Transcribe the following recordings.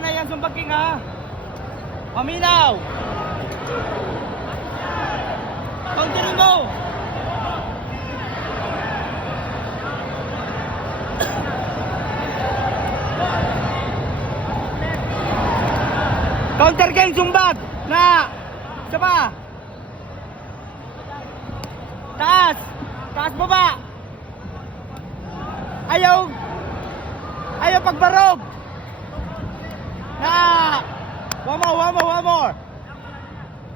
na yan, Sumbag King ha. Paminaw. Counterin mo. Counter game, Sumbag. Na. Isa pa. Taas. Taas baba. Ayaw pagbarog. Na. One more.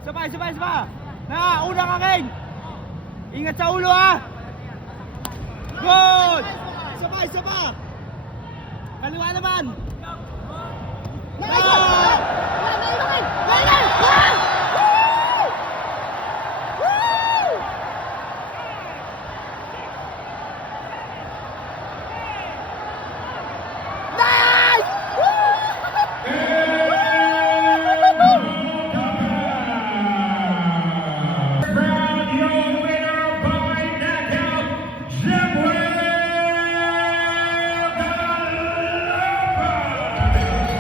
Isa pa. Na, unang akin. Ingat sa ulo ha. Good. Isa pa. Kaliwa naman. Na.